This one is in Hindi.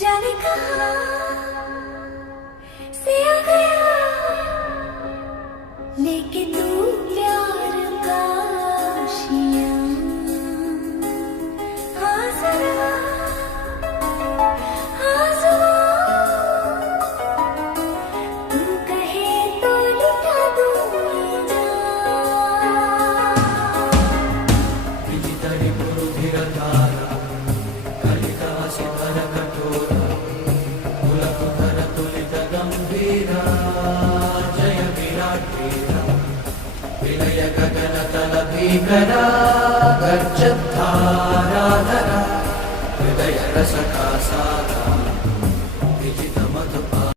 जाने कहाँ से आ गया लेके तू प्यार का आशियाँ। हाँ जरा आज़मा, तू कहे तो लुटा दूँ ये जान। विजितरि पुरुधिरधारा कलिकासिधर कठोरा कुलकुधर तुलित गंभीरा जय विराट वीरा विलय गगन तल भीकरा गर्जद्धाराधरा हृदय रसका